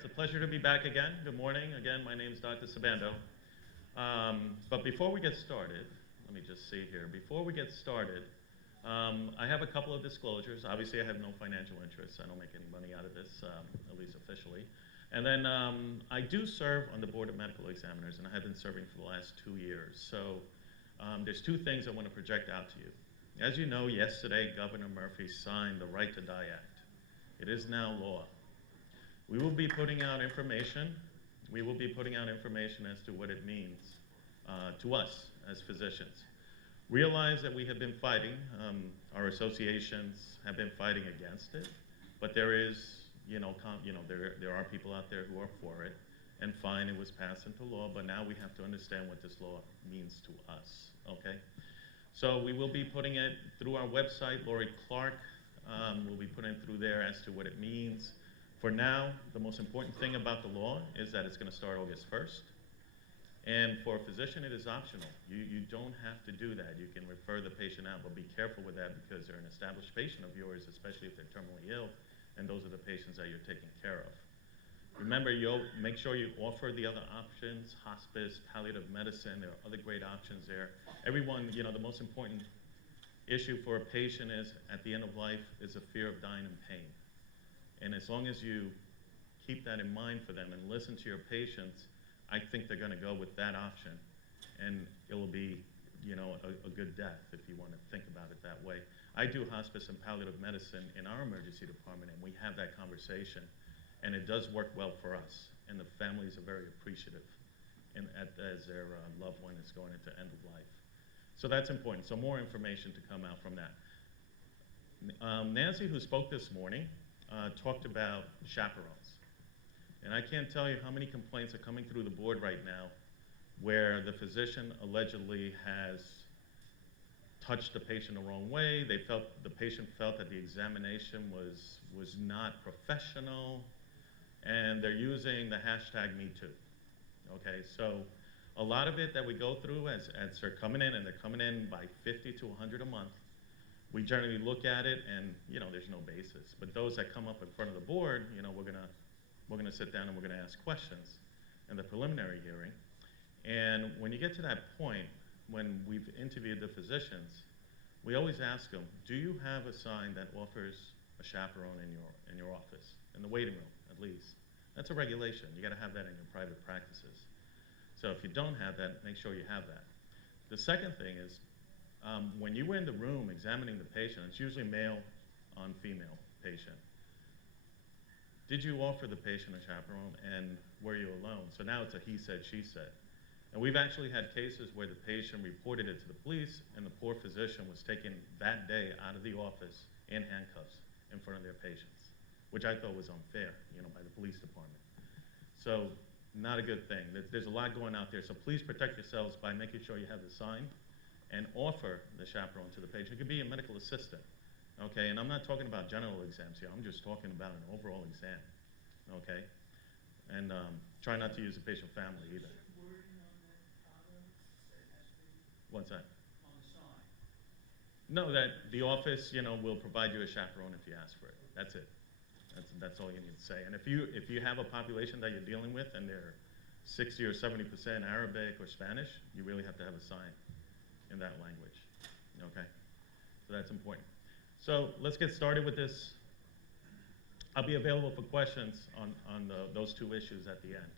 it's a pleasure to be back again. Good morning. Again, my name is Dr. Sabando. But before we get started, let me just see here. Before we get started, I have a couple of disclosures. Obviously, I have no financial interests. I don't make any money out of this, at least officially. And then I do serve on the Board of Medical Examiners, and I have been serving for the last 2 years. So there's two things I want to project out to you. As you know, yesterday, Governor Murphy signed the Right to Die Act. It is now law. We will be putting out information. We will be putting out information as to what it means to us as physicians. Realize that we have been fighting, our associations have been fighting against it, but there is, there are people out there who are for it, and fine, it was passed into law, but now we have to understand what this law means to us, okay? So we will be putting it through our website. Lori Clark will be putting it through there as to what it means. For now, the most important thing about the law is that it's going to start August 1st. And for a physician, it is optional. You don't have to do that. You can refer the patient out, but be careful with that because they're an established patient of yours, especially if they're terminally ill, and those are the patients that you're taking care of. Remember, you'll make sure you offer the other options, hospice, palliative medicine. There are other great options there. Everyone, the most important issue for a patient is, at the end of life, is a fear of dying in pain. And as long as you keep that in mind for them and listen to your patients, I think they're going to go with that option. And it will be, a good death if you want to think about it that way. I do hospice and palliative medicine in our emergency department, and we have that conversation. And it does work well for us. And the families are very appreciative as their loved one is going into end of life. So that's important. So more information to come out from that. Nancy, who spoke this morning, talked about chaperones. And I can't tell you how many complaints are coming through the board right now where the physician allegedly has touched the patient the wrong way. The patient felt that the examination was not professional, and they're using the hashtag #MeToo. Okay, so a lot of it that we go through as they're coming in, and they're coming in by 50 to 100 a month, we generally look at it and, there's no basis. But those that come up in front of the board, we're gonna sit down and we're gonna ask questions in the preliminary hearing. And when you get to that point, when we've interviewed the physicians, we always ask them, do you have a sign that offers a chaperone in your office, in the waiting room, at least? That's a regulation. You gotta have that in your private practices. So if you don't have that, make sure you have that. The second thing is, when you were in the room examining the patient, it's usually male on female patient. Did you offer the patient a chaperone, and were you alone? So now it's a he said, she said. And we've actually had cases where the patient reported it to the police, and the poor physician was taken that day out of the office in handcuffs in front of their patients, which I thought was unfair, by the police department. So not a good thing. There's a lot going out there, so please protect yourselves by making sure you have the sign and offer the chaperone to the patient. It could be a medical assistant, okay? And I'm not talking about general exams here. I'm just talking about an overall exam, okay? And try not to use the patient family either. What's that? On the sign. No, that the office, will provide you a chaperone if you ask for it. That's it. That's all you need to say. And if you have a population that you're dealing with and they're 60 or 70% Arabic or Spanish, you really have to have a sign in that language, okay? So that's important. So let's get started with this. I'll be available for questions on those two issues at the end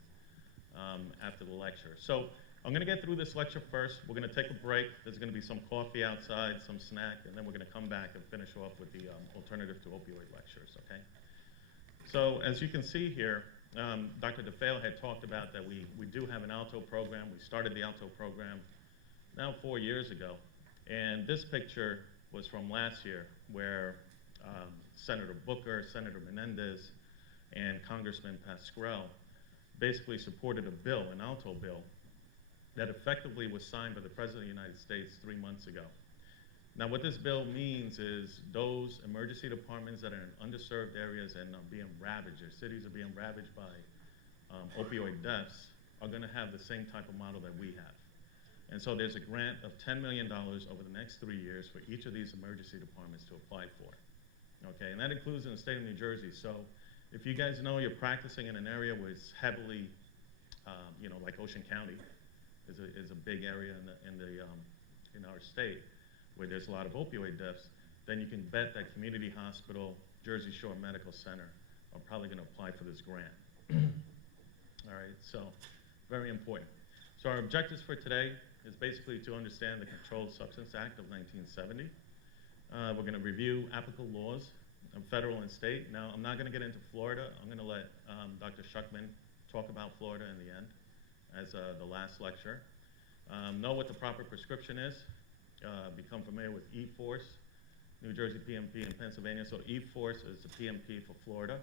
after the lecture. So I'm going to get through this lecture first. We're going to take a break. There's going to be some coffee outside, some snack, and then we're going to come back and finish off with the alternative to opioid lectures, okay? So as you can see here, Dr. DeFeo had talked about that we do have an Alto program. We started the Alto program now 4 years ago. And this picture was from last year where Senator Booker, Senator Menendez, and Congressman Pascrell basically supported a bill, an Alto bill, that effectively was signed by the President of the United States 3 months ago. Now what this bill means is those emergency departments that are in underserved areas and are being ravaged, their cities are being ravaged by opioid deaths, are going to have the same type of model that we have. And so there's a grant of $10 million over the next 3 years for each of these emergency departments to apply for. Okay, and that includes in the state of New Jersey. So if you guys know you're practicing in an area where it's heavily, like Ocean County is a big area in our state where there's a lot of opioid deaths, then you can bet that Community Hospital, Jersey Shore Medical Center are probably going to apply for this grant. All right, so very important. So our objectives for today is basically to understand the Controlled Substance Act of 1970. We're going to review applicable laws of federal and state. Now, I'm not going to get into Florida. I'm going to let Dr. Schuckman talk about Florida in the end as the last lecture. Know what the proper prescription is. Become familiar with E-Force, New Jersey PMP, and Pennsylvania. So E-Force is the PMP for Florida.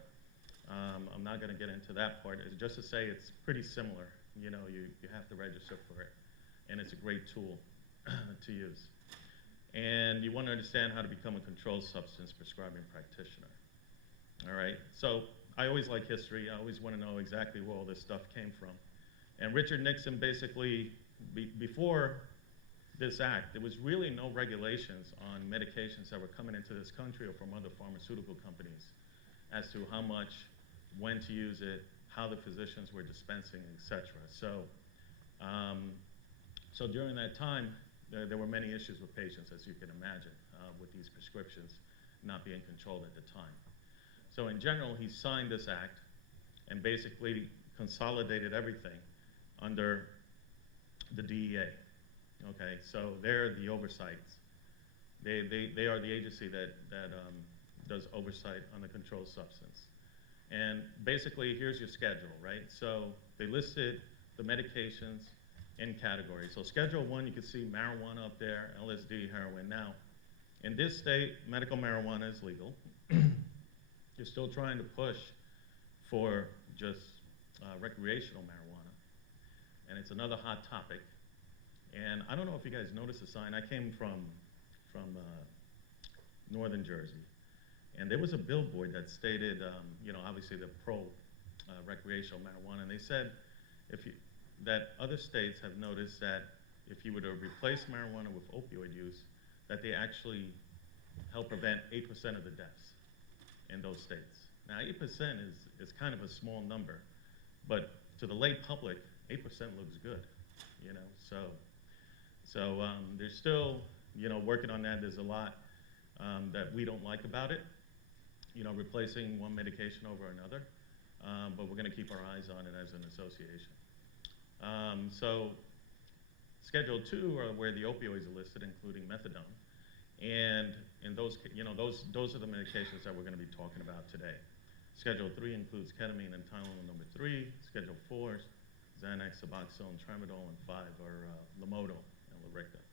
I'm not going to get into that part. It's just to say it's pretty similar. You have to register for it, and it's a great tool to use. And you want to understand how to become a controlled substance prescribing practitioner. All right, so I always like history. I always want to know exactly where all this stuff came from. And Richard Nixon basically, before this act, there was really no regulations on medications that were coming into this country or from other pharmaceutical companies as to how much, when to use it, how the physicians were dispensing, et cetera. So during that time, there were many issues with patients, as you can imagine, with these prescriptions not being controlled at the time. So in general, he signed this act and basically consolidated everything under the DEA. Okay, so they're the oversights. They are the agency that does oversight on the controlled substance. And basically, here's your schedule, right? So they listed the medications in categories. So Schedule 1, you can see marijuana up there, LSD, heroin. Now, in this state, medical marijuana is legal. You're still trying to push for just recreational marijuana. And it's another hot topic. And I don't know if you guys noticed the sign. I came from northern Jersey. And there was a billboard that stated, obviously the pro-recreational marijuana. And they said that other states have noticed that if you were to replace marijuana with opioid use, that they actually help prevent 8% of the deaths in those states. Now, 8% is kind of a small number, but to the lay public, 8% looks good, So they're still, working on that. There's a lot that we don't like about it, replacing one medication over another, but we're going to keep our eyes on it as an association. So Schedule 2 are where the opioids are listed, including methadone. And in those are the medications that we're going to be talking about today. Schedule 3 includes ketamine and Tylenol number 3. Schedule 4 is Xanax, Suboxone, Tramadol, and 5 are Lomotil and Lyrica,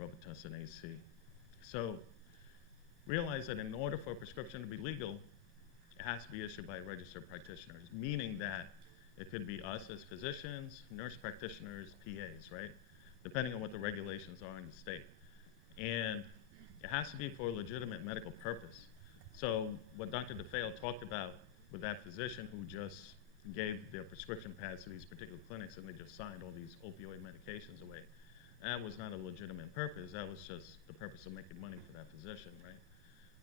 Robitussin AC. So realize that in order for a prescription to be legal, it has to be issued by registered practitioners, meaning that it could be us as physicians, nurse practitioners, PAs, right? Depending on what the regulations are in the state. And it has to be for a legitimate medical purpose. So what Dr. DeFeo talked about with that physician who just gave their prescription pads to these particular clinics and they just signed all these opioid medications away, that was not a legitimate purpose. That was just the purpose of making money for that physician, right?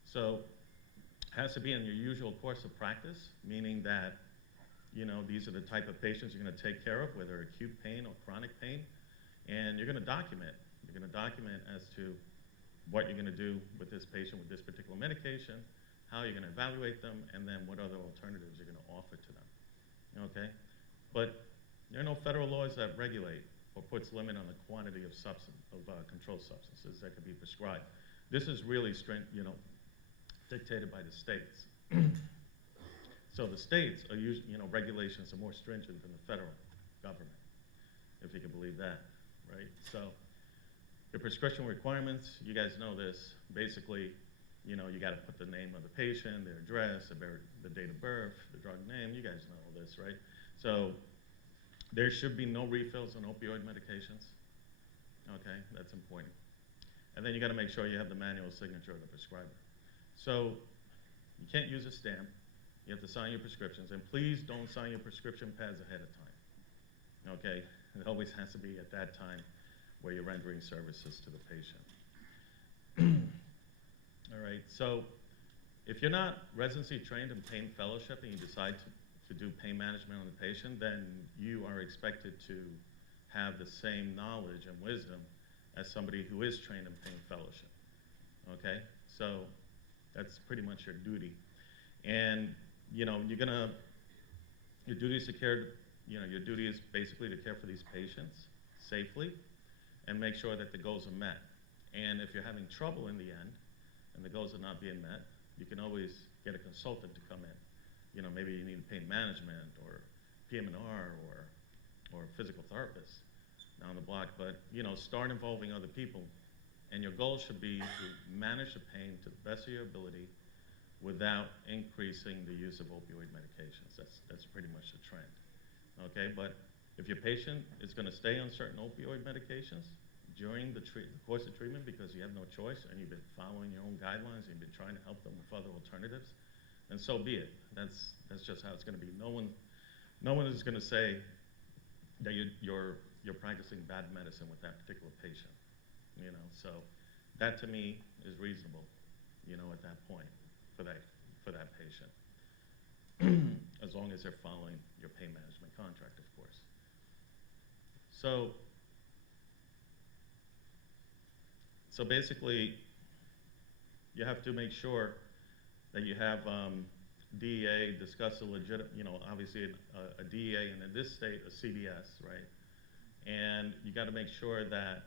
So it has to be in your usual course of practice, meaning that these are the type of patients you're going to take care of, whether acute pain or chronic pain, and you're going to document. You're going to document as to what you're going to do with this patient with this particular medication, how you're going to evaluate them, and then what other alternatives you're going to offer to them. Okay? But there are no federal laws that regulate or puts limit on the quantity of controlled substances that could be prescribed. This is really dictated by the states. So the states are regulations are more stringent than the federal government, if you can believe that, right? So the prescription requirements, you guys know this. Basically, you got to put the name of the patient, their address, the date of birth, the drug name. You guys know all this, right? So there should be no refills on opioid medications. Okay, that's important. And then you got to make sure you have the manual signature of the prescriber. So you can't use a stamp. You have to sign your prescriptions, and please don't sign your prescription pads ahead of time. Okay, it always has to be at that time where you're rendering services to the patient. All right, so if you're not residency trained in pain fellowship and you decide to do pain management on the patient, then you are expected to have the same knowledge and wisdom as somebody who is trained in pain fellowship. Okay? So that's pretty much your duty. And your duty is to care, your duty is basically to care for these patients safely and make sure that the goals are met. And if you're having trouble in the end and the goals are not being met, you can always get a consultant to come in. Maybe you need pain management or PM&R or physical therapist down the block, but start involving other people. And your goal should be to manage the pain to the best of your ability without increasing the use of opioid medications. That's pretty much the trend. Okay, but if your patient is going to stay on certain opioid medications during the course of treatment because you have no choice and you've been following your own guidelines, you've been trying to help them with other alternatives, then so be it. That's just how it's going to be. No one is going to say that you're practicing bad medicine with that particular patient. So that to me is reasonable. At that point for that patient, as long as they're following your pain management contract, of course. So basically, you have to make sure that you have DEA discuss a legit, obviously a DEA, and in this state, a CDS, right? And you got to make sure that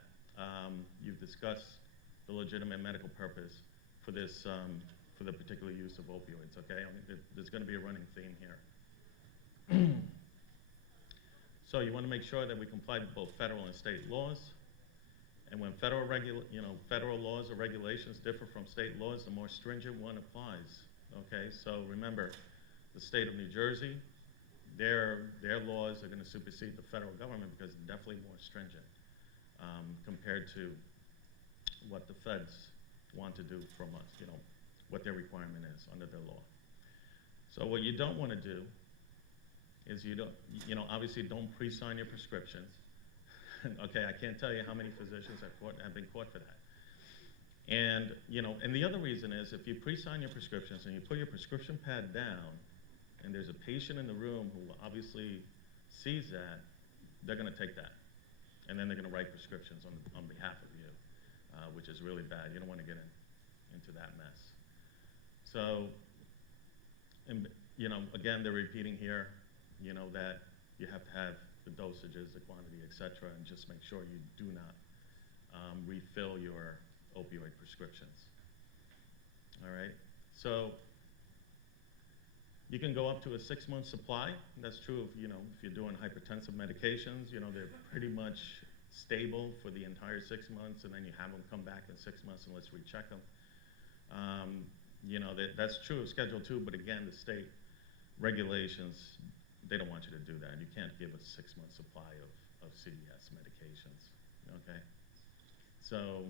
you've discussed the legitimate medical purpose for this, for the particular use of opioids, okay? There's going to be a running theme here. So you want to make sure that we comply with both federal and state laws. And when federal laws or regulations differ from state laws, the more stringent one applies, okay? So remember, the state of New Jersey, their laws are going to supersede the federal government because they're definitely more stringent compared to what the feds want to do from us, what their requirement is under their law. So what you don't want to do is obviously don't pre-sign your prescriptions. Okay, I can't tell you how many physicians have been caught for that. And, and the other reason is if you pre-sign your prescriptions and you put your prescription pad down and there's a patient in the room who obviously sees that, they're going to take that. And then they're going to write prescriptions on behalf of you, which is really bad. You don't want to get into that mess. So, and, again, they're repeating here, that you have to have the dosages, the quantity, et cetera, and just make sure you do not refill your opioid prescriptions. All right? So you can go up to a 6-month supply. That's true if you're doing hypertensive medications, they're pretty much stable for the entire 6 months, and then you have them come back in 6 months and let's recheck them. That's true of Schedule 2, but again, the state regulations, they don't want you to do that. You can't give a 6-month supply of CDS medications, okay? So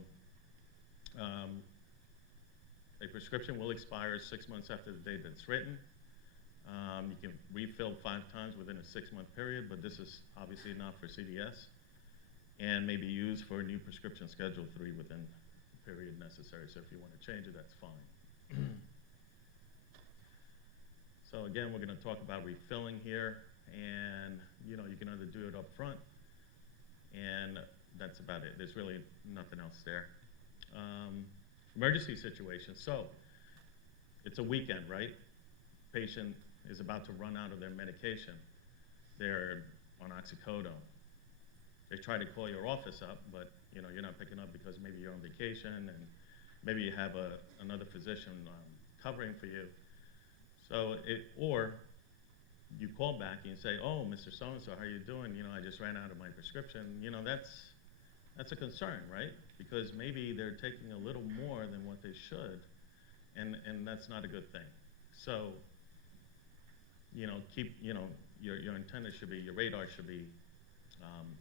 a prescription will expire 6 months after the date that it's written. You can refill 5 times within a 6-month period, but this is obviously not for CDS and may be used for a new prescription Schedule 3 within the period necessary. So if you want to change it, that's fine. So again, we're going to talk about refilling here, and you can either do it up front, and that's about it. There's really nothing else there. Emergency situation. So it's a weekend, right? Patient is about to run out of their medication. They're on oxycodone. They try to call your office up, but you're not picking up because maybe you're on vacation, and maybe you have another physician covering for you. So or you call back and you say, oh, Mr. So-and-so, how are you doing? I just ran out of my prescription. That's a concern, right? Because maybe they're taking a little more than what they should, and that's not a good thing. So, keep, your antenna should be, your radar should be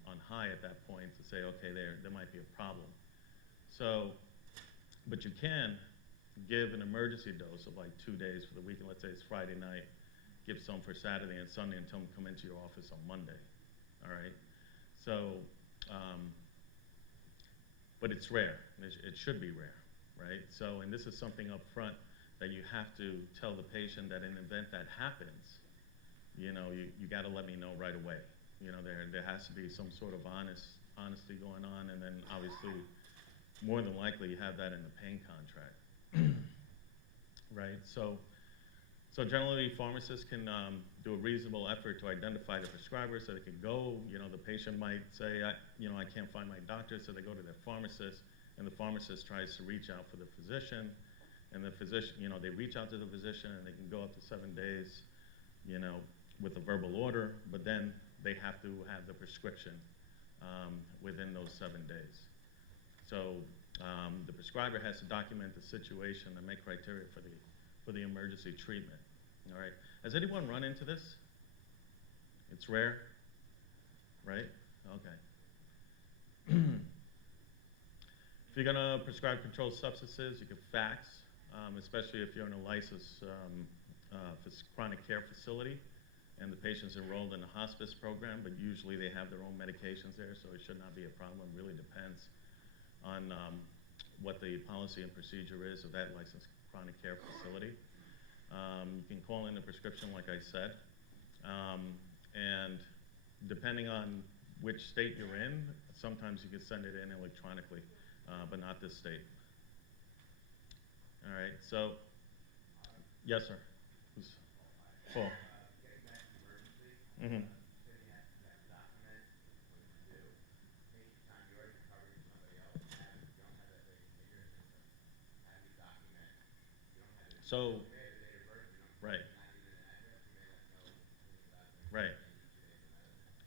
on high at that point to say, okay, there might be a problem. So, but you can give an emergency dose of like 2 days for the weekend. Let's say it's Friday night, give some for Saturday and Sunday and tell them to come into your office on Monday, all right? So, but it's rare. It should be rare, right? So, and this is something up front that you have to tell the patient that in the event that happens, you got to let me know right away. There has to be some sort of honesty going on, and then obviously, more than likely, you have that in the pain contract, right? So generally, pharmacists can do a reasonable effort to identify the prescriber so they can go. The patient might say, I can't find my doctor, so they go to their pharmacist, and the pharmacist tries to reach out for the physician, and the physician, they reach out to the physician, and they can go up to 7 days, with a verbal order, but then they have to have the prescription within those 7 days. So the prescriber has to document the situation and make criteria for the emergency treatment. All right. Has anyone run into this? It's rare, right? Okay. If you're going to prescribe controlled substances, you can fax, especially if you're in a licensed chronic care facility and the patient's enrolled in a hospice program, but usually they have their own medications there, so it should not be a problem. It really depends on what the policy and procedure is of that licensed chronic care facility. You can call in the prescription, like I said, and depending on which state you're in, sometimes you can send it in electronically, but not this state. All right, so, yes, sir. Who's Paul? Mm-hmm. So, right. Right.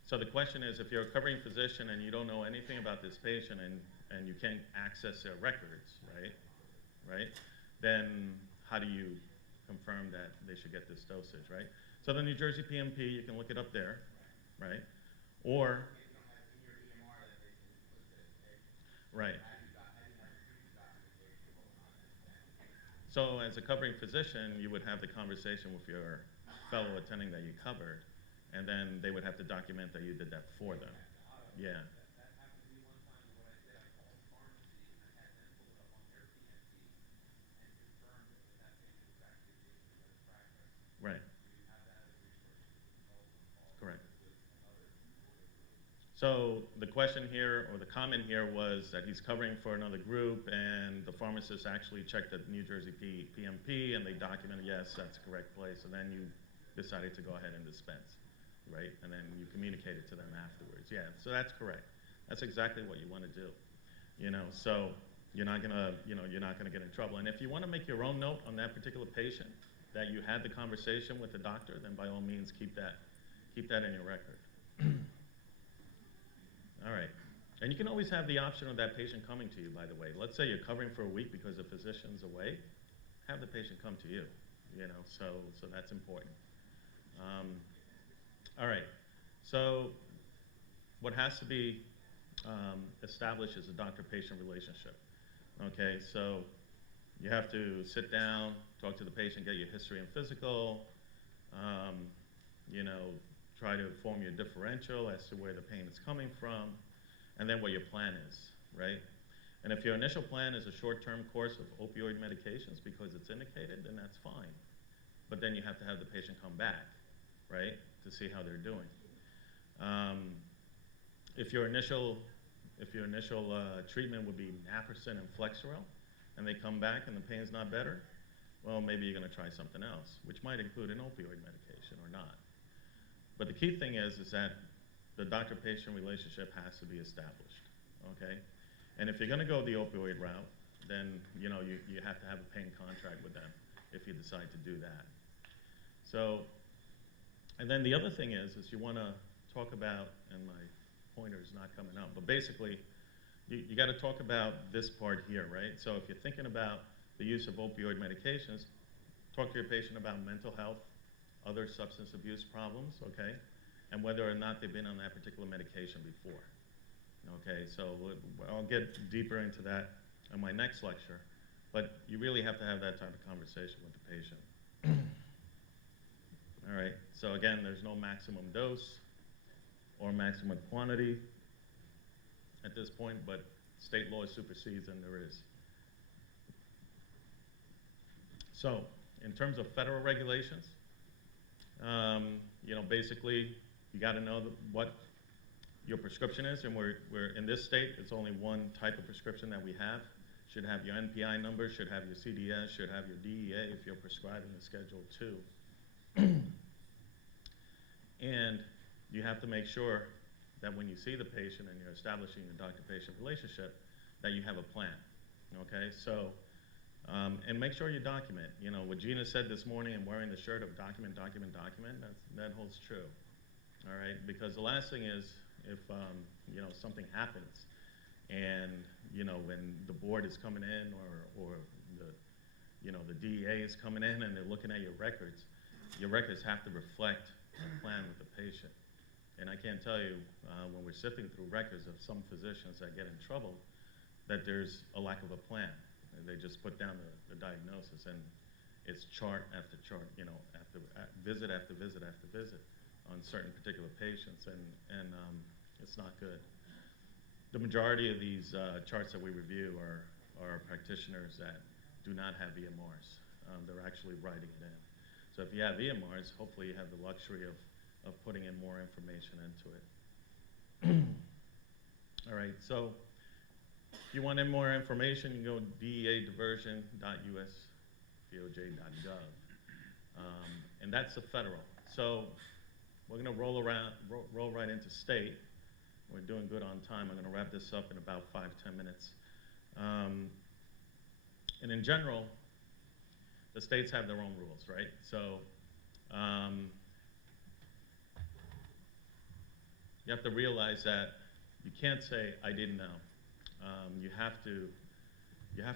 So the question is, if you're a covering physician and you don't know anything about this patient and you can't access their records, right, then how do you confirm that they should get this dosage, right? So the New Jersey PMP, you can look it up there, right? Or, right. So as a covering physician, you would have the conversation with your fellow attending that you covered, and then they would have to document that you did that for them. Yeah. Right. Correct. So the question here, or the comment here, was that he's covering for another group, and the pharmacist actually checked the New Jersey PMP, and they documented, yes, that's the correct place, and then you decided to go ahead and dispense, right? And then you communicated to them afterwards. Yeah, so that's correct. That's exactly what you want to do. So you're not gonna get in trouble. And if you want to make your own note on that particular patient that you had the conversation with the doctor, then by all means keep that in your record. All right. And you can always have the option of that patient coming to you, by the way. Let's say you're covering for a week because the physician's away. Have the patient come to you, so that's important. All right. So what has to be established is a doctor-patient relationship. Okay, so you have to sit down, talk to the patient, get your history and physical, try to form your differential as to where the pain is coming from, and then what your plan is, right? And if your initial plan is a short-term course of opioid medications because it's indicated, then that's fine. But then you have to have the patient come back, right, to see how they're doing. If your initial treatment would be naproxen and Flexeril, and they come back and the pain's not better, well, maybe you're going to try something else, which might include an opioid medication or not. But the key thing is that the doctor-patient relationship has to be established, okay? And if you're going to go the opioid route, then you have to have a pain contract with them if you decide to do that. So, and then the other thing is you want to talk about, and my pointer's not coming up, but basically you got to talk about this part here, right? So if you're thinking about the use of opioid medications, talk to your patient about mental health, other substance abuse problems, okay, and whether or not they've been on that particular medication before. Okay, so I'll get deeper into that in my next lecture, but you really have to have that type of conversation with the patient. All right, so again, there's no maximum dose or maximum quantity at this point, but state law supersedes and there is. So, in terms of federal regulations, basically, you got to know what your prescription is, and we're in this state, it's only one type of prescription that we have. Should have your NPI number, should have your CDS, should have your DEA if you're prescribing a Schedule II. And you have to make sure that when you see the patient and you're establishing a doctor-patient relationship, that you have a plan, okay? So, and make sure you document. What Gina said this morning, and wearing the shirt of document, document, document, that holds true, all right? Because the last thing is, if something happens, and when the board is coming in, or the DEA is coming in and they're looking at your records have to reflect a plan with the patient. And I can't tell you, when we're sifting through records of some physicians that get in trouble, that there's a lack of a plan. They just put down the diagnosis, and it's chart after chart, after visit after visit after visit on certain particular patients, and it's not good. The majority of these charts that we review are practitioners that do not have EMRs. They're actually writing it in. So if you have EMRs, hopefully you have the luxury of putting in more information into it. All right, so if you want any more information, you can go to deadiversion.usdoj.gov. And that's the federal. So we're going to roll right into state. We're doing good on time. I'm going to wrap this up in about 5-10 minutes. And in general, the states have their own rules, right? So you have to realize that you can't say, I didn't know. You have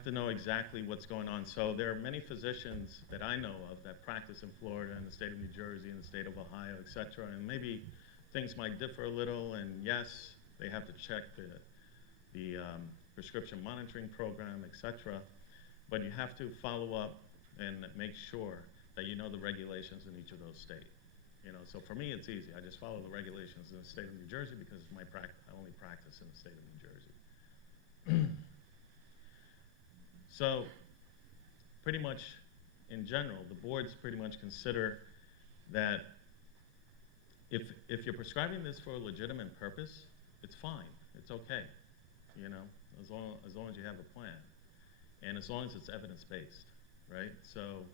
to know exactly what's going on. So there are many physicians that I know of that practice in Florida and the state of New Jersey and the state of Ohio, et cetera, and maybe things might differ a little, and yes, they have to check the prescription monitoring program, et cetera, but you have to follow up and make sure that you know the regulations in each of those states. So for me, it's easy. I just follow the regulations in the state of New Jersey because I only practice in the state of New Jersey. So pretty much in general, the boards pretty much consider that if you're prescribing this for a legitimate purpose, it's fine, it's okay, as long as you have a plan, and as long as it's evidence-based, right? So,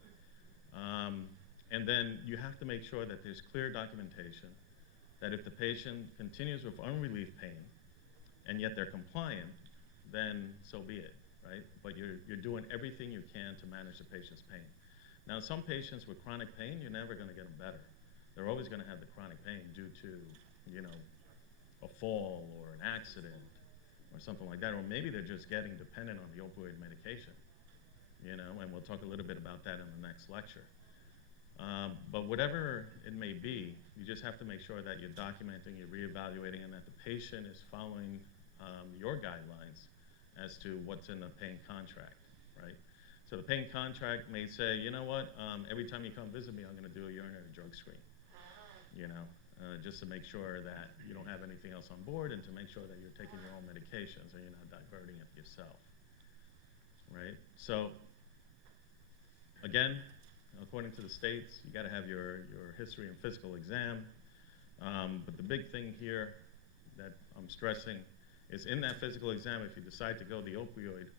and then you have to make sure that there's clear documentation that if the patient continues with unrelieved pain, and yet they're compliant, then so be it, right? But you're doing everything you can to manage the patient's pain. Now, some patients with chronic pain, you're never going to get them better. They're always going to have the chronic pain due to, a fall or an accident or something like that, or maybe they're just getting dependent on the opioid medication, and we'll talk a little bit about that in the next lecture. But whatever it may be, you just have to make sure that you're documenting, you're reevaluating, and that the patient is following your guidelines as to what's in the pain contract, right? So the pain contract may say, you know what, every time you come visit me, I'm going to do a urinary drug screen, just to make sure that you don't have anything else on board, and to make sure that you're taking your own medications and you're not diverting it yourself, right? So again, according to the states, you got to have your history and physical exam. But the big thing here that I'm stressing is in that physical exam, if you decide to go the opioid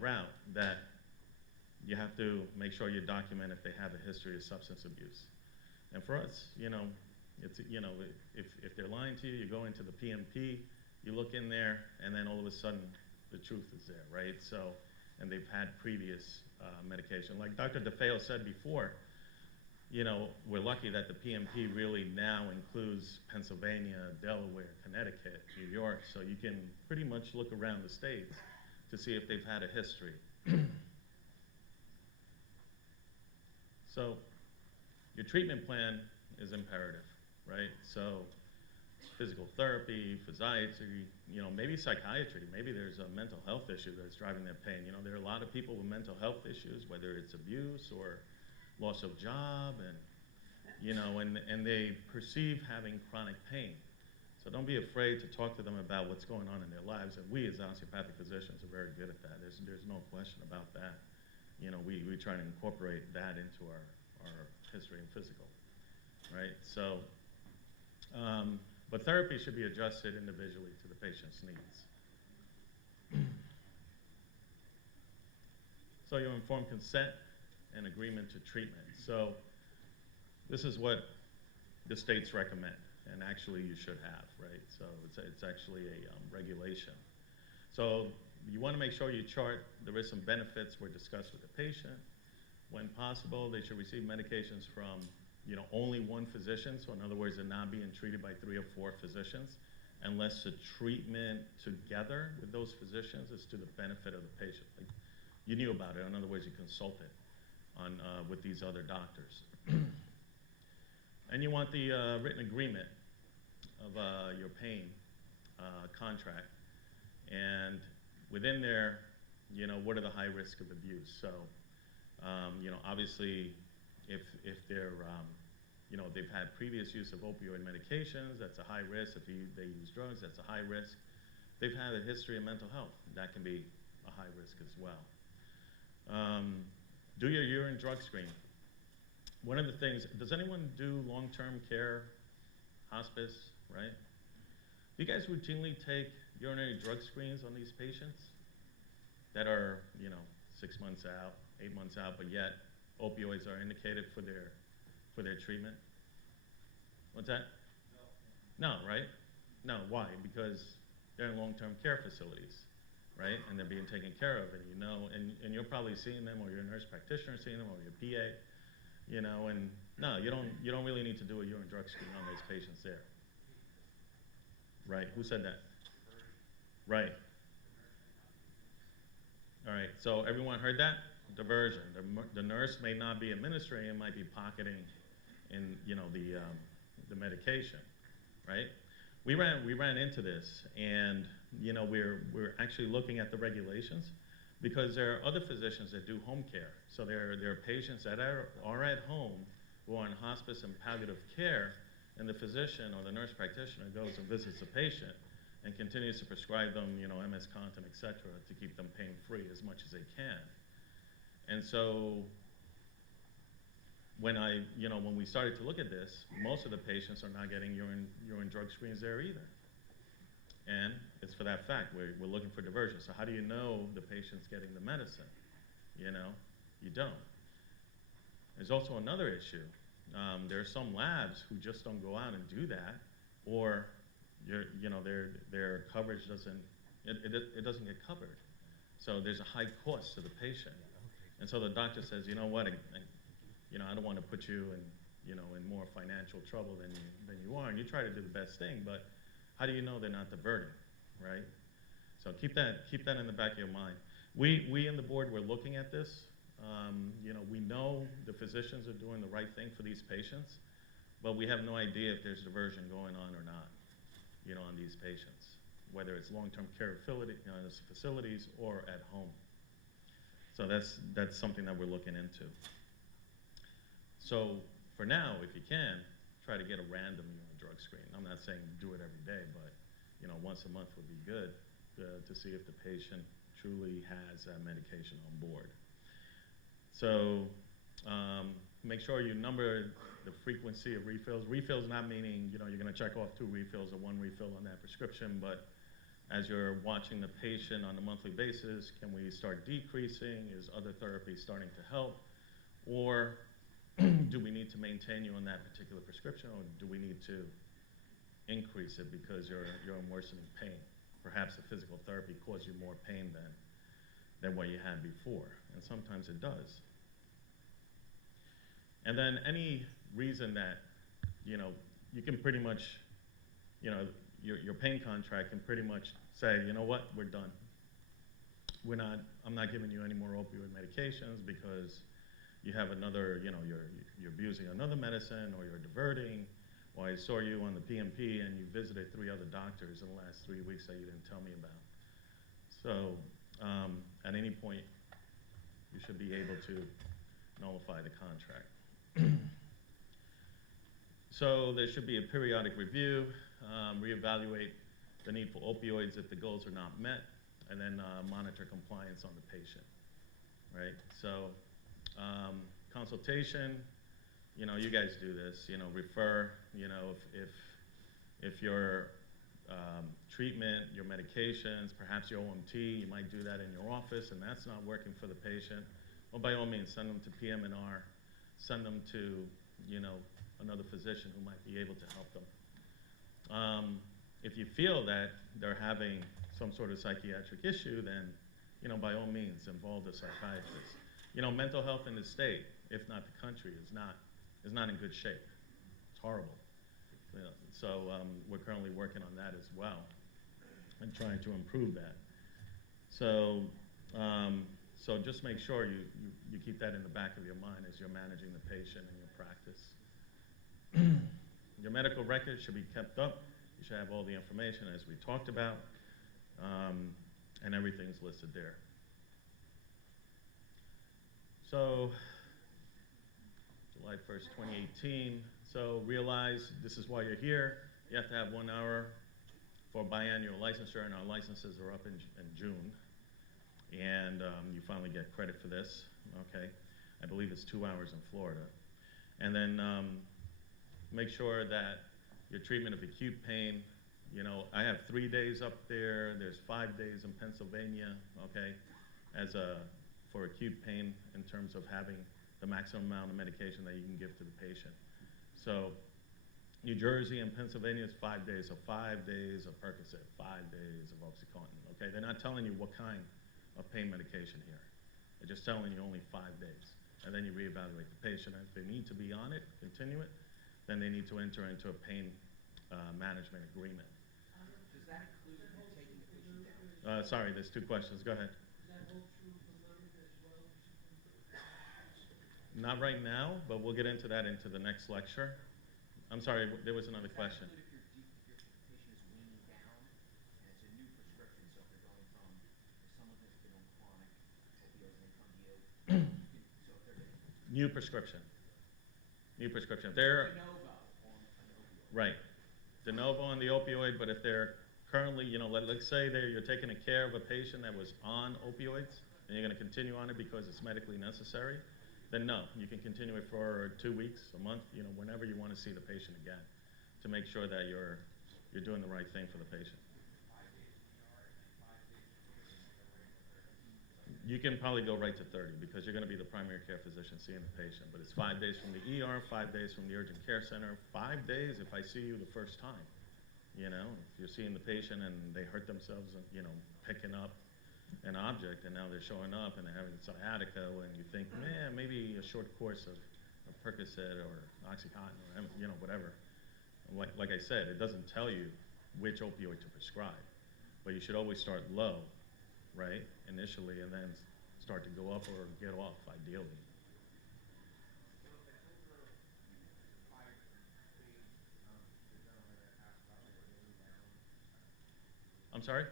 route, that you have to make sure you document if they have a history of substance abuse. And for us, it's, if they're lying to you, you go into the PMP, you look in there, and then all of a sudden the truth is there, right? So, and they've had previous medication. Like Dr. DeFeo said before, we're lucky that the PMP really now includes Pennsylvania, Delaware, Connecticut, New York, so you can pretty much look around the states to see if they've had a history. So your treatment plan is imperative, right? So physical therapy, physiatry, maybe psychiatry, maybe there's a mental health issue that's driving their pain. There are a lot of people with mental health issues, whether it's abuse or loss of job, and they perceive having chronic pain. So don't be afraid to talk to them about what's going on in their lives, and we as osteopathic physicians are very good at that. There's no question about that. we try to incorporate that into our history and physical, right? So, but therapy should be adjusted individually to the patient's needs. So you inform consent and agreement to treatment. So this is what the states recommend, and actually you should have, right? So it's actually a regulation. So you want to make sure you chart the risks and benefits were discussed with the patient. When possible, they should receive medications from only one physician. So in other words, they're not being treated by 3 or 4 physicians, unless the treatment together with those physicians is to the benefit of the patient. Like, you knew about it. In other words, you consulted with these other doctors. And you want the written agreement of your pain contract. And within there, what are the high risk of abuse? So, obviously, if they're, they've had previous use of opioid medications, that's a high risk. If they use drugs, that's a high risk. They've had a history of mental health. That can be a high risk as well. Do your urine drug screen. One of the things, does anyone do long-term care, hospice, right? Do you guys routinely take urinary drug screens on these patients that are, 6 months out, 8 months out, but yet opioids are indicated for their treatment? What's that? No, right? No, why? Because they're in long-term care facilities, right? And they're being taken care of, and and you're probably seeing them, or your nurse practitioner seeing them, or your PA, and no, you don't really need to do a urine drug screen on those patients there. Right, who said that? Right. All right, so everyone heard that? Diversion. The nurse may not be administering, it might be pocketing in, the medication, right? We ran into this, and we're actually looking at the regulations, because there are other physicians that do home care. So there are patients that are at home who are in hospice and palliative care, and the physician or the nurse practitioner goes and visits the patient and continues to prescribe them, MS Contin, et cetera, to keep them pain-free as much as they can. And so when we started to look at this, most of the patients are not getting urine drug screens there either. And it's for that fact, we're looking for diversion. So how do you know the patient's getting the medicine? You don't. There's also another issue. There are some labs who just don't go out and do that, or their coverage doesn't get covered. So there's a high cost to the patient. And so the doctor says, you know what, I don't want to put you in more financial trouble than you are, and you try to do the best thing, but how do you know they're not diverting, right? So keep that in the back of your mind. We in the board, we're looking at this. We know the physicians are doing the right thing for these patients, but we have no idea if there's diversion going on or not, on these patients, whether it's long-term care facilities or at home. So that's something that we're looking into. So for now, if you can, try to get a random drug screen. I'm not saying do it every day, but once a month would be good to see if the patient truly has that medication on board. So make sure you number the frequency of refills. Refills not meaning you're going to check off 2 refills or 1 refill on that prescription, but as you're watching the patient on a monthly basis, can we start decreasing? Is other therapy starting to help? Or do we need to maintain you on that particular prescription, or do we need to increase it because you're in worsening pain? Perhaps the physical therapy caused you more pain than what you had before, and sometimes it does. And then any reason that, you can pretty much, your pain contract can pretty much say, you know what, we're done. I'm not giving you any more opioid medications because you have another, you're abusing another medicine, or you're diverting, or I saw you on the PMP and you visited 3 other doctors in the last 3 weeks that you didn't tell me about. So at any point, you should be able to nullify the contract. So there should be a periodic review, reevaluate the need for opioids if the goals are not met, and then monitor compliance on the patient. right? So consultation, you guys do this, refer, if your treatment, your medications, perhaps your OMT, you might do that in your office and that's not working for the patient, well, by all means, send them to PM&R, send them to, another physician who might be able to help them. If you feel that they're having some sort of psychiatric issue, then, by all means, involve the psychiatrist. Mental health in the state, if not the country, is not in good shape. It's horrible. So we're currently working on that as well and trying to improve that. So, so just make sure you keep that in the back of your mind as you're managing the patient in your practice. Your medical records should be kept up. You should have all the information as we talked about, and everything's listed there. So, July 1st, 2018. So realize this is why you're here. You have to have 1 hour for biannual licensure, and our licenses are up in June. And you finally get credit for this, okay? I believe it's 2 hours in Florida. And then make sure that your treatment of acute pain, I have 3 days up there. There's 5 days in Pennsylvania, okay, for acute pain in terms of having the maximum amount of medication that you can give to the patient. So New Jersey and Pennsylvania is 5 days, so 5 days of Percocet, 5 days of OxyContin, okay? They're not telling you what kind of pain medication here. They're just telling you only 5 days. And then you reevaluate the patient. If they need to be on it, continue it, then they need to enter into a pain management agreement. Does that include taking the patient down? Sorry, there's 2 questions. Go ahead. Does that hold true for learning as well? Not right now, but we'll get into that into the next lecture. I'm sorry, there was another question. If your patient is weaning down and it's a new prescription, so if you're going from, if someone has been on chronic opioids and they come to you, so if they're getting New prescription. New prescription. They're de novo on an opioid. right. De novo on the opioid, but if they're currently, let's say you're taking care of a patient that was on opioids and you're going to continue on it because it's medically necessary, then no, you can continue it for 2 weeks, a month, whenever you want to see the patient again, to make sure that you're doing the right thing for the patient. You can probably go right to 30 because you're going to be the primary care physician seeing the patient, but it's 5 days from the ER, 5 days from the urgent care center, 5 days if I see you the first time. If you're seeing the patient and they hurt themselves, picking up an object, and now they're showing up and they're having sciatica, and you think, man, maybe a short course of Percocet or OxyContin or whatever. Like I said, it doesn't tell you which opioid to prescribe, but you should always start low, right, initially, and then start to go up or get off, ideally. I'm sorry?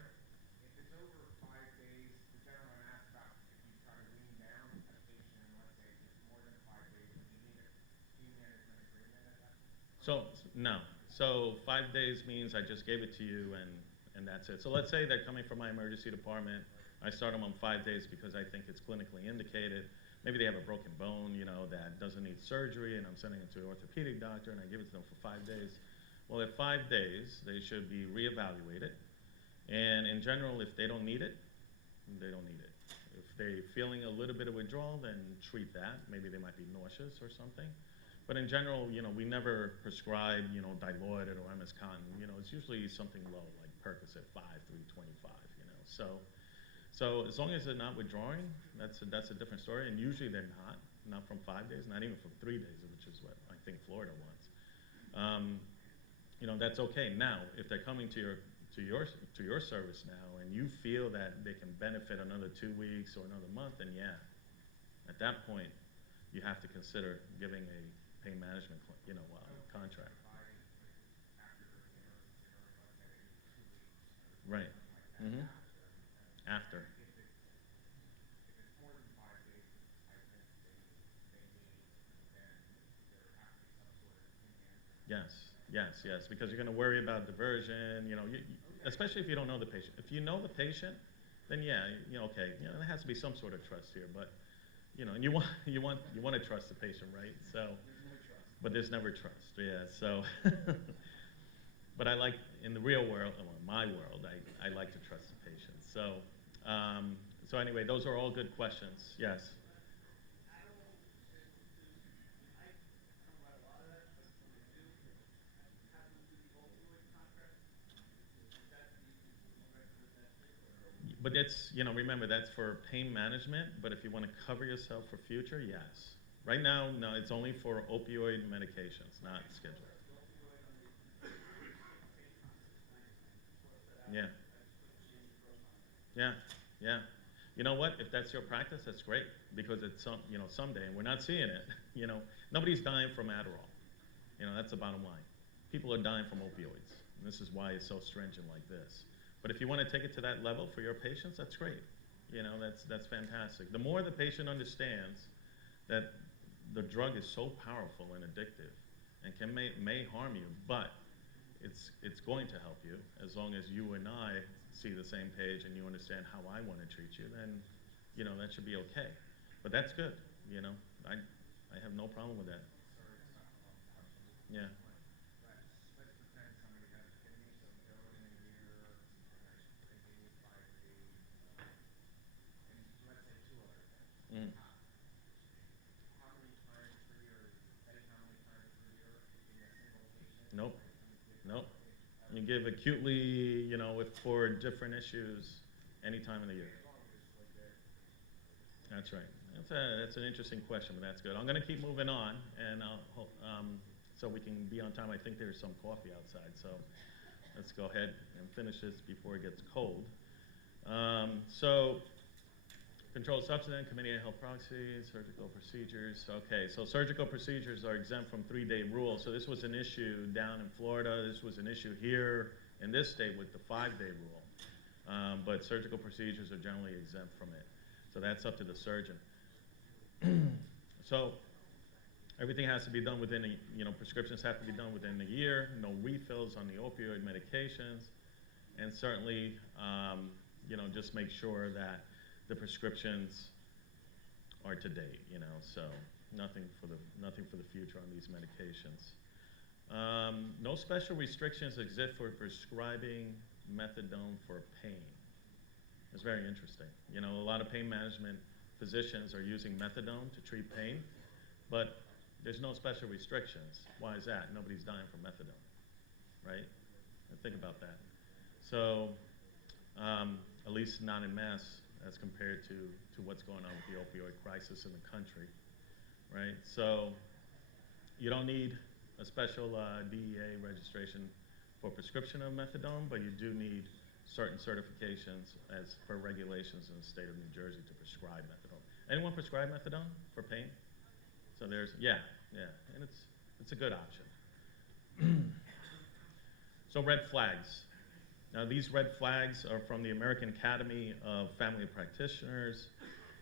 So, no. So 5 days means I just gave it to you and that's it. So let's say they're coming from my emergency department. I start them on 5 days because I think it's clinically indicated. Maybe they have a broken bone, that doesn't need surgery, and I'm sending it to an orthopedic doctor, and I give it to them for 5 days. Well, at 5 days, they should be reevaluated. And in general, if they don't need it, they don't need it. If they're feeling a little bit of withdrawal, then treat that. Maybe they might be nauseous or something. But in general, we never prescribe, Dilaudid or miscontin. It's usually something low, like Percocet 5 through 25, So as long as they're not withdrawing, that's a different story. And usually they're not from 5 days, not even from 3 days, which is what I think Florida wants. That's okay. Now, if they're coming to your service now, and you feel that they can benefit another 2 weeks or another month, then yeah, at that point, you have to consider giving a pain management, contract. Right. Mm-hmm. After. Yes, because you're going to worry about diversion, especially if you don't know the patient. If you know the patient, then yeah, okay, there has to be some sort of trust here, but and you want to trust the patient, right? So, There's no trust. but there's never trust. Yeah. So, but I like in the real world, well, in my world, I like to trust the patient. So, so anyway, those are all good questions. Yes. I don't know about a lot of that, but when I do, I have them do the opioid contract. Is that the record of that too? But it's, remember, that's for pain management, but if you want to cover yourself for future, yes. Right now, no, it's only for opioid medications, not scheduled. Yeah. Yeah, yeah. You know what? If that's your practice, that's great, because it's someday, and we're not seeing it. Nobody's dying from Adderall. That's the bottom line. People are dying from opioids, and this is why it's so stringent like this. But if you want to take it to that level for your patients, that's great. That's fantastic. The more the patient understands that the drug is so powerful and addictive, and may harm you, but it's going to help you as long as you and I see the same page and you understand how I want to treat you, then that should be okay. But that's good. I have no problem with that. Sorry, it's not a long question. Yeah. But let's pretend somebody has a kidney stone failure in a year, they need 5 days, and let's say 2 other things. Mm. How many times per year, say how many times per year in a single patient? Nope. Nope. Nope. You give acutely, for different issues any time of the year. That's right. That's an interesting question, but that's good. I'm going to keep moving on, and so we can be on time. I think there's some coffee outside, so let's go ahead and finish this before it gets cold. So, controlled substance, committee of health proxy, surgical procedures. Okay, so surgical procedures are exempt from 3-day rule. So this was an issue down in Florida. This was an issue here in this state with the 5-day rule. But surgical procedures are generally exempt from it. So that's up to the surgeon. So everything has to be done within prescriptions have to be done within a year. No refills on the opioid medications, and certainly, just make sure that the prescriptions are to date. So nothing for the future on these medications. No special restrictions exist for prescribing methadone for pain. It's very interesting. A lot of pain management physicians are using methadone to treat pain, but there's no special restrictions. Why is that? Nobody's dying from methadone, right? Think about that. So, at least not in mass as compared to what's going on with the opioid crisis in the country, right? So, you don't need a special DEA registration for prescription of methadone, but you do need certain certifications as per regulations in the state of New Jersey to prescribe methadone. Anyone prescribe methadone for pain? So there's, yeah, and it's a good option. So red flags. Now these red flags are from the American Academy of Family Practitioners,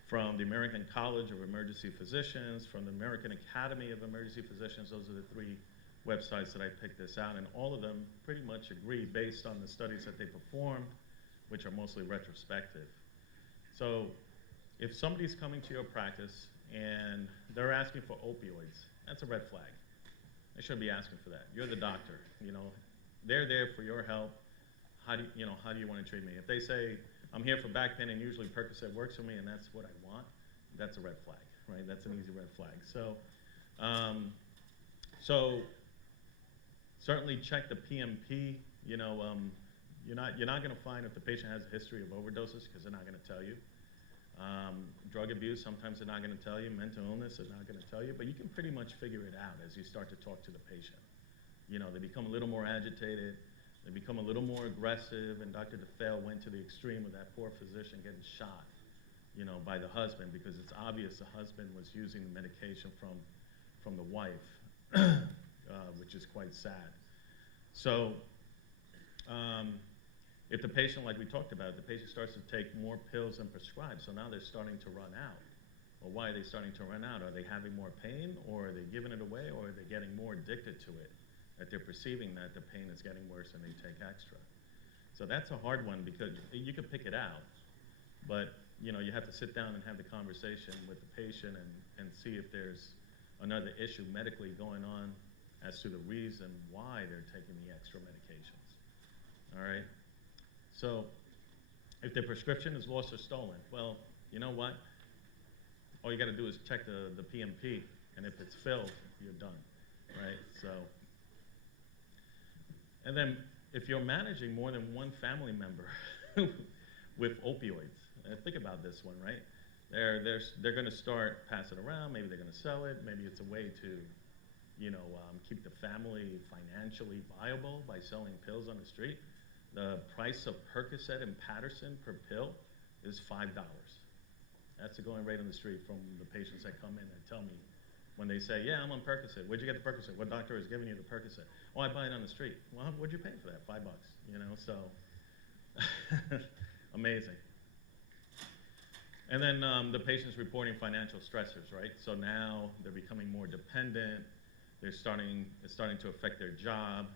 from the American College of Emergency Physicians, from the American Academy of Emergency Physicians. Those are the 3 websites that I picked this out, and all of them pretty much agree based on the studies that they performed, which are mostly retrospective. So if somebody's coming to your practice and they're asking for opioids, that's a red flag. They shouldn't be asking for that. You're the doctor. They're there for your help. How do you want to treat me? If they say, I'm here for back pain and usually Percocet works for me and that's what I want, that's a red flag, right? That's an easy red flag. So certainly check the PMP. You're not going to find if the patient has a history of overdoses, because they're not going to tell you. Drug abuse, sometimes they're not going to tell you. Mental illness, they're not going to tell you. But you can pretty much figure it out as you start to talk to the patient. They become a little more agitated. They become a little more aggressive. And Dr. DeFeo went to the extreme of that poor physician getting shot, by the husband, because it's obvious the husband was using the medication from the wife, which is quite sad. So if the patient, like we talked about, the patient starts to take more pills than prescribed, so now they're starting to run out. Well, why are they starting to run out? Are they having more pain, or are they giving it away, or are they getting more addicted to it, that they're perceiving that the pain is getting worse and they take extra? So that's a hard one, because you could pick it out, but you have to sit down and have the conversation with the patient and see if there's another issue medically going on as to the reason why they're taking the extra medications. All right? So if their prescription is lost or stolen, well, you know what? All you got to do is check the PMP, and if it's filled, you're done, right? So, and then if you're managing more than one family member with opioids, think about this one, right? They're going to start passing around. Maybe they're going to sell it. Maybe it's a way to, keep the family financially viable by selling pills on the street. The price of Percocet and Patterson per pill is $5. That's the going rate on the street from the patients that come in and tell me when they say, yeah, I'm on Percocet. Where'd you get the Percocet? What doctor is giving you the Percocet? Oh, I buy it on the street. Well, what'd you pay for that? $5, so amazing. And then the patient's reporting financial stressors, right? So now they're becoming more dependent. It's starting to affect their job.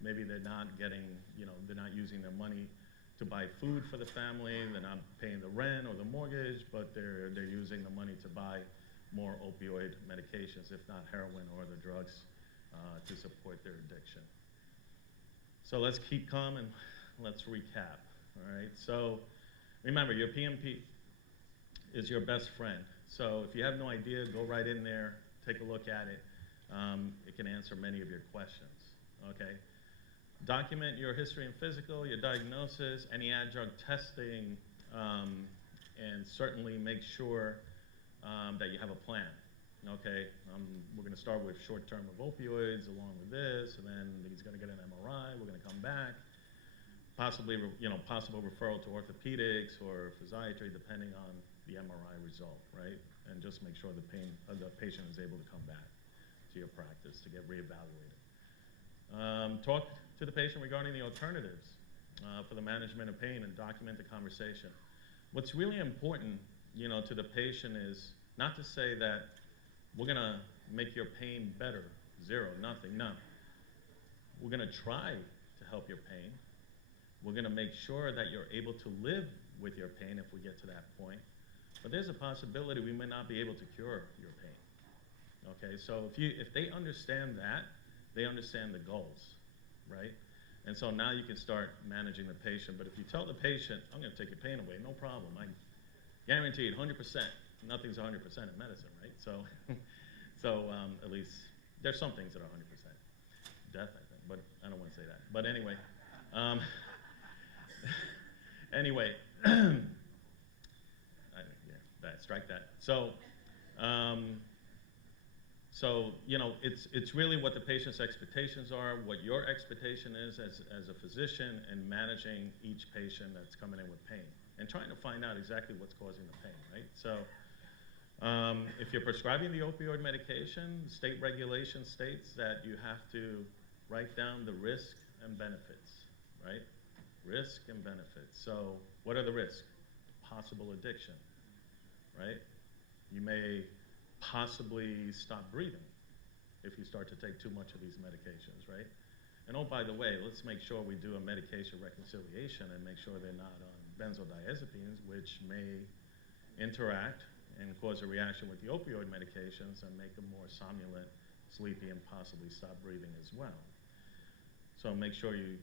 Maybe they're not getting, they're not using their money to buy food for the family. They're not paying the rent or the mortgage, but they're using the money to buy more opioid medications, if not heroin or other drugs, to support their addiction. So let's keep calm and let's recap. All right. So remember, your PMP is your best friend. So if you have no idea, go right in there, take a look at it. It can answer many of your questions. Okay. Document your history and physical, your diagnosis, any adjunct testing, and certainly make sure that you have a plan. Okay, we're going to start with short-term of opioids along with this, and then he's going to get an MRI. We're going to come back, possibly, possible referral to orthopedics or physiatry, depending on the MRI result, right? And just make sure the patient is able to come back to your practice to get reevaluated. Talk to the patient regarding the alternatives for the management of pain and document the conversation. What's really important, to the patient is not to say that we're going to make your pain better, zero, nothing, none. We're going to try to help your pain. We're going to make sure that you're able to live with your pain if we get to that point. But there's a possibility we may not be able to cure your pain. Okay, so if they understand that, they understand the goals, right? And so now you can start managing the patient. But if you tell the patient, I'm going to take your pain away, no problem. I guarantee it, 100%. Nothing's 100% in medicine, right? So, at least there's some things that are 100%. Death, I think, but I don't want to say that. But anyway, strike that. So, it's really what the patient's expectations are, what your expectation is as a physician, and managing each patient that's coming in with pain, and trying to find out exactly what's causing the pain, right? So, if you're prescribing the opioid medication, state regulation states that you have to write down the risk and benefits, right? Risk and benefits. So, what are the risks? Possible addiction, right? You may possibly stop breathing if you start to take too much of these medications, right? And oh, by the way, let's make sure we do a medication reconciliation and make sure they're not on benzodiazepines, which may interact and cause a reaction with the opioid medications and make them more somnolent, sleepy, and possibly stop breathing as well. So make sure you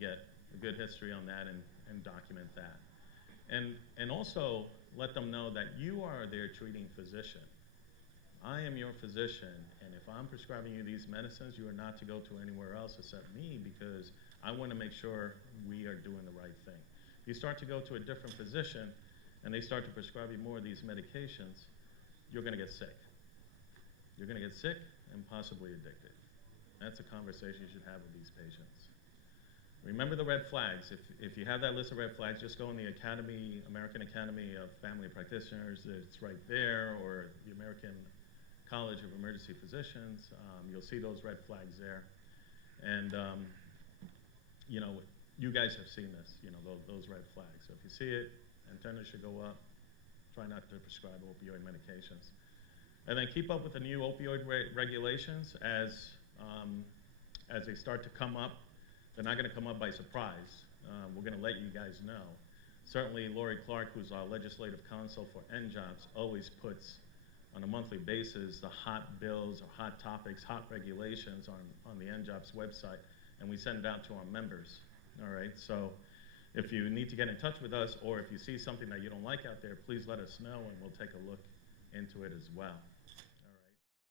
get a good history on that and document that. And also let them know that you are their treating physician. I am your physician, and if I'm prescribing you these medicines, you are not to go to anywhere else except me, because I want to make sure we are doing the right thing. If you start to go to a different physician and they start to prescribe you more of these medications, you're going to get sick. You're going to get sick and possibly addicted. That's a conversation you should have with these patients. Remember the red flags. If you have that list of red flags, just go in the American Academy of Family Practitioners. It's right there, or the American College of Emergency Physicians. You'll see those red flags there. And, you guys have seen this, those red flags. So if you see it, antennas should go up. Try not to prescribe opioid medications. And then keep up with the new opioid regulations as they start to come up. They're not going to come up by surprise. We're going to let you guys know. Certainly, Lori Clark, who's our legislative counsel for NJOPS, always puts on a monthly basis the hot bills or hot topics, hot regulations on the NJOPS website, and we send it out to our members. All right, so if you need to get in touch with us, or if you see something that you don't like out there, please let us know, and we'll take a look into it as well.